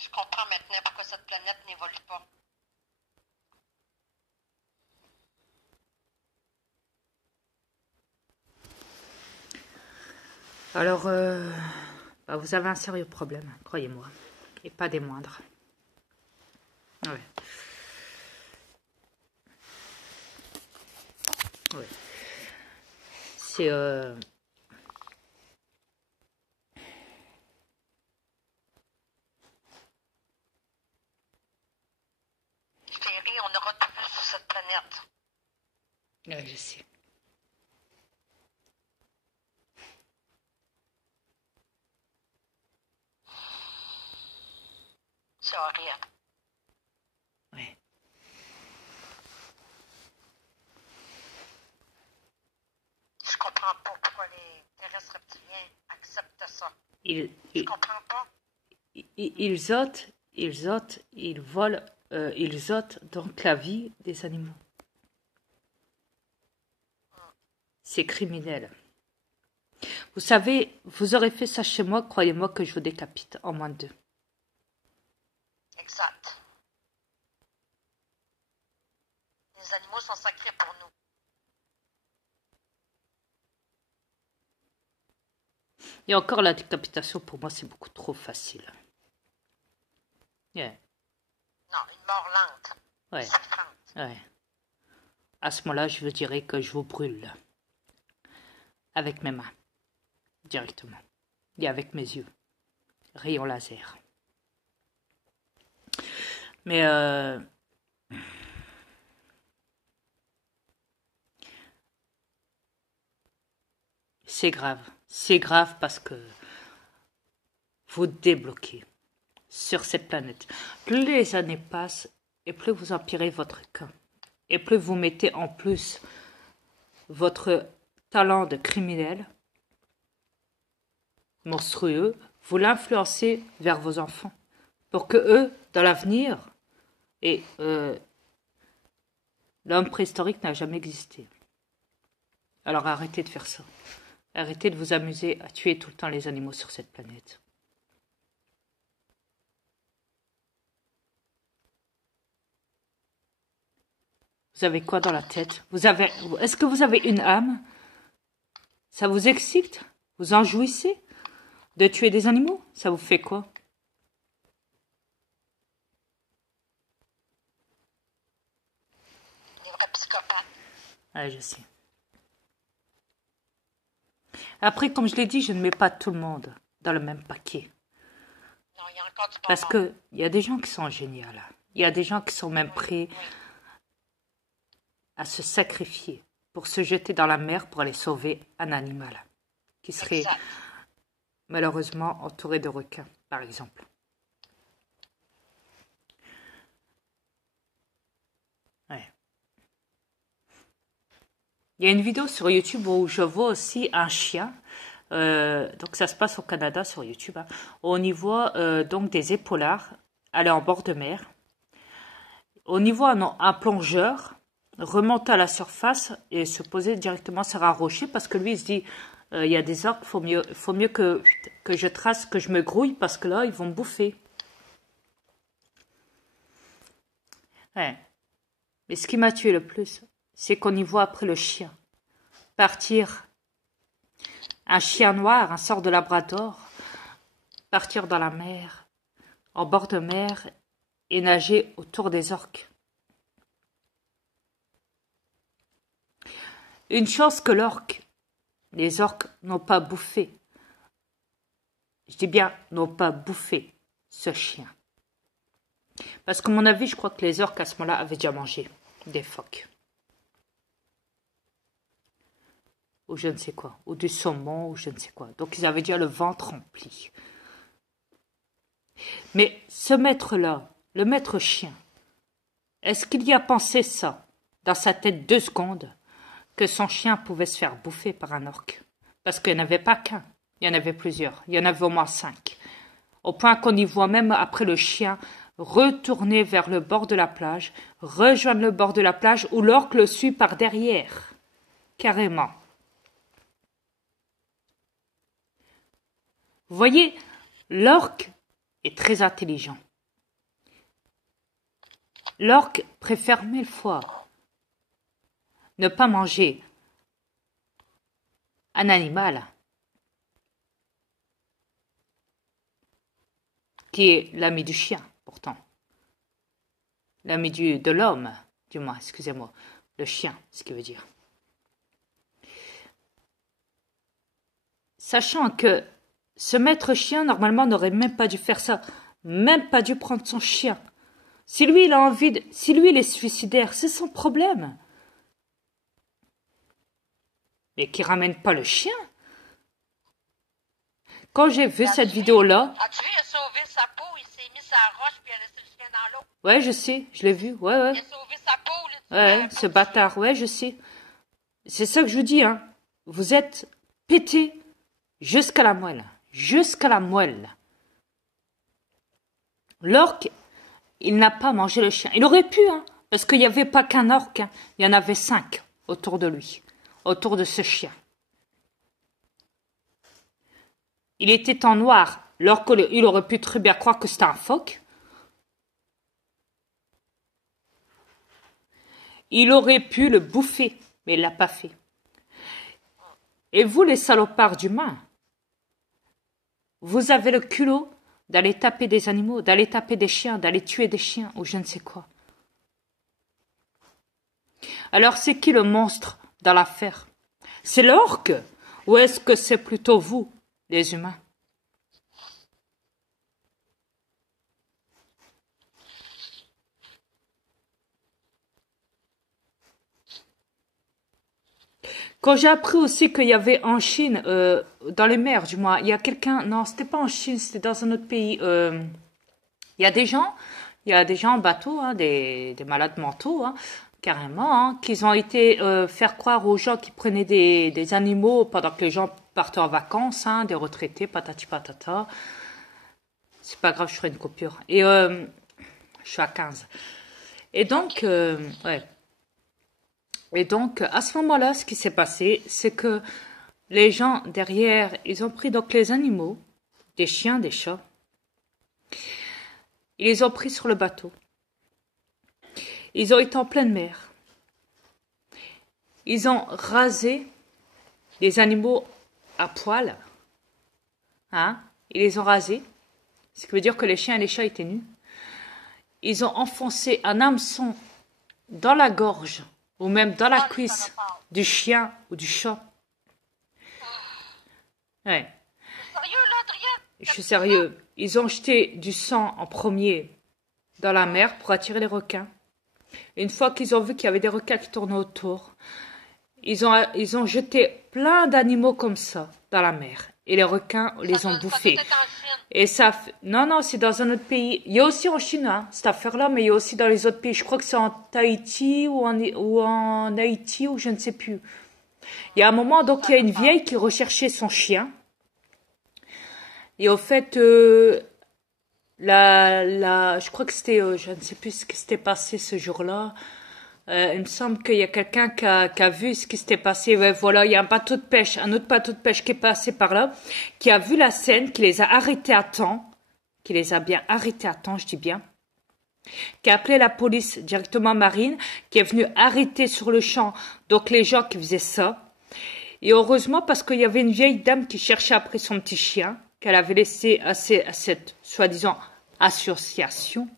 Je comprends maintenant pourquoi cette planète n'évolue pas. Alors, bah, vous avez un sérieux problème, croyez-moi. Et pas des moindres. Ouais. Ouais. C'est... Chérie, on aura tout vu sur cette planète. Ouais, je sais. C'est horrible. Ouais. Je comprends pas pourquoi les terrestres reptiliens acceptent ça. Je comprends pas. Ils ôtent, ils volent, ils ôtent donc la vie des animaux. C'est criminel. Vous savez, vous aurez fait ça chez moi, croyez-moi que je vous décapite en moins de 2. Exact. Les animaux sont sacrés pour nous. Et encore, la décapitation, pour moi, c'est beaucoup trop facile. Yeah. Non, une mort lente. Ouais. Souffrante. Ouais. À ce moment-là, je vous dirais que je vous brûle. Avec mes mains. Directement. Et avec mes yeux. Rayon laser. Mais c'est grave. C'est grave parce que vous débloquez sur cette planète. Plus les années passent et plus vous empirez votre cas. Et plus vous mettez en plus votre talent de criminel monstrueux, vous l'influencez vers vos enfants. Pour que eux, dans l'avenir, et l'homme préhistorique n'a jamais existé. Alors arrêtez de faire ça. Arrêtez de vous amuser à tuer tout le temps les animaux sur cette planète. Vous avez quoi dans la tête? Est-ce que vous avez une âme? Ça vous excite? Vous en jouissez de tuer des animaux? Ça vous fait quoi? Des vrais psychopathes. Ah, je sais. Après, comme je l'ai dit, je ne mets pas tout le monde dans le même paquet. Non, il y a encore du Parce bonbon. qu'il y a des gens qui sont géniaux. Il y a des gens qui sont même prêts à se sacrifier pour se jeter dans la mer pour aller sauver un animal qui serait Exact. malheureusement entouré de requins, par exemple. Ouais. Il y a une vidéo sur YouTube où je vois aussi un chien. Donc ça se passe au Canada sur YouTube. Hein. On y voit donc des épaulards aller en bord de mer. On y voit un plongeur remonter à la surface et se poser directement sur un rocher parce que lui il se dit il y a des orques, faut mieux que je trace, que je me grouille parce que là ils vont me bouffer. Ouais. Mais ce qui m'a tué le plus, c'est qu'on y voit après le chien partir, un chien noir, un sort de Labrador, partir dans la mer, en bord de mer et nager autour des orques. Une chance que les orques n'ont pas bouffé. Je dis bien, n'ont pas bouffé ce chien. Parce qu'à mon avis, je crois que les orques à ce moment-là avaient déjà mangé des phoques. Ou je ne sais quoi. Ou du saumon, ou je ne sais quoi. Donc ils avaient déjà le ventre rempli. Mais ce maître-là, le maître chien, est-ce qu'il y a pensé ça dans sa tête 2 secondes que son chien pouvait se faire bouffer par un orque? Parce qu'il n'y en avait pas qu'un, il y en avait plusieurs, il y en avait au moins 5. Au point qu'on y voit même après le chien retourner vers le bord de la plage, rejoindre le bord de la plage où l'orque le suit par derrière. Carrément. Vous voyez, l'orque est très intelligent. l'orque préfère mille fois ne pas manger un animal qui est l'ami du chien, pourtant. L'ami de l'homme, du moins, excusez-moi. Le chien, ce qui veut dire. Sachant que ce maître chien, normalement, n'aurait même pas dû faire ça. Même pas dû prendre son chien. Si lui, il a envie de... Si lui, il est suicidaire, c'est son problème. Mais qu'il ramène pas le chien. Quand j'ai vu cette vidéo-là... As-tu vu, il a sauvé sa peau, il s'est mis sa roche, puis il a laissé le chien dans l'eau. Ouais, je sais, je l'ai vu, ouais. Il a sauvé sa peau, Ouais, ce bâtard, ouais, je sais. C'est ça que je vous dis, hein. Vous êtes pété jusqu'à la moelle. Jusqu'à la moelle. L'orque, il n'a pas mangé le chien. Il aurait pu, hein, parce qu'il n'y avait pas qu'un orque, hein. Il y en avait 5 autour de lui, autour de ce chien. Il était en noir. L'orque, il aurait pu très bien croire que c'était un phoque. Il aurait pu le bouffer, mais il l'a pas fait. Et vous, les salopards d'humains, vous avez le culot d'aller taper des animaux, d'aller taper des chiens, d'aller tuer des chiens, ou je ne sais quoi. Alors, c'est qui le monstre dans l'affaire? C'est l'orque? Ou est-ce que c'est plutôt vous, les humains? Quand j'ai appris aussi qu'il y avait en Chine, dans les mers du moins, il y a quelqu'un, non, c'était pas en Chine, c'était dans un autre pays, il y a des gens en bateau, hein, des malades mentaux, hein, carrément, hein, qui ont été faire croire aux gens qui prenaient des animaux pendant que les gens partent en vacances, hein, des retraités, patati patata. C'est pas grave, je ferai une coupure. Et je suis à 15. Et donc, ouais. Et donc, à ce moment-là, ce qui s'est passé, c'est que les gens derrière, ils ont pris donc les animaux, des chiens, des chats, ils les ont pris sur le bateau. Ils ont été en pleine mer. Ils ont rasé les animaux à poil. Hein? Ils les ont rasés. Ce qui veut dire que les chiens et les chats étaient nus. Ils ont enfoncé un hameçon dans la gorge ou même dans la cuisse du chien ou du chat. Ouais. Sérieux, là, Adrien? Je suis sérieux. Ils ont jeté du sang en premier dans la mer pour attirer les requins. Et une fois qu'ils ont vu qu'il y avait des requins qui tournaient autour, ils ont jeté plein d'animaux comme ça dans la mer. Et les requins les ont bouffés. Et ça, non, c'est dans un autre pays. Il y a aussi en Chine, hein, cette affaire-là, mais il y a aussi dans les autres pays. Je crois que c'est en Tahiti ou en Haïti ou je ne sais plus. Il y a un moment, donc, il y a une vieille qui recherchait son chien. Et au fait, je crois que c'était, je ne sais plus ce qui s'était passé ce jour-là. Il me semble qu'il y a quelqu'un qui a vu ce qui s'était passé. Ouais, voilà, il y a un bateau de pêche, un autre bateau de pêche qui est passé par là, qui a vu la scène, qui les a arrêtés à temps, qui les a bien arrêtés à temps, je dis bien, qui a appelé la police directement marine, qui est venue arrêter sur le champ, donc les gens qui faisaient ça. Et heureusement, parce qu'il y avait une vieille dame qui cherchait après son petit chien, qu'elle avait laissé à cette soi-disant association.